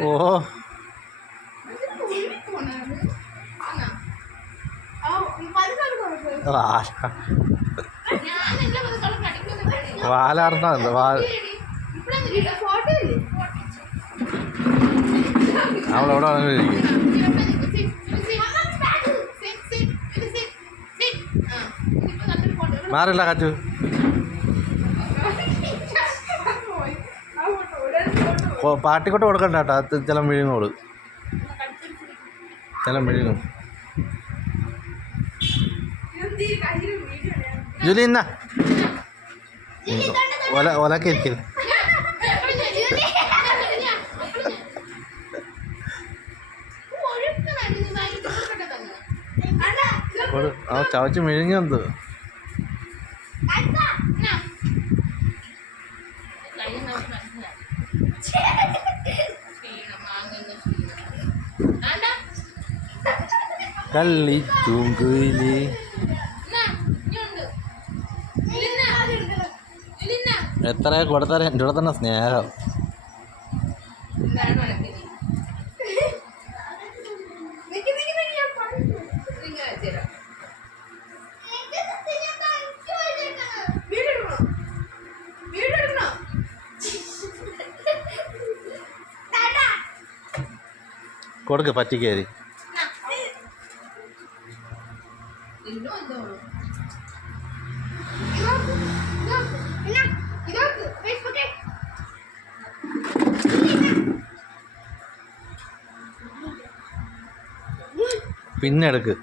ഓ വാലാർന്ന അവളെവിടെ ഇരിക്കും. മാറില്ല കാറ്റു. പാട്ടിക്കൊട്ട് കൊടുക്കണ്ട കേട്ടോ, അത് ചില വിഴുങ്ങോള്, ചില വിഴുങ്ങും. ജൂലി എന്നാ ഒലക്കെ ഇരിക്കും. ചവച്ച് മിഴുങ്ങെന്ത് കള്ളി തൂങ്കുയിലേ. എത്ര കൊടുത്താലും എൻ്റെ കൂടെ തന്നെ സ്നേഹം. കൊടുക്ക് പറ്റിക്കേരി. പിന്നെ എടുക്ക്.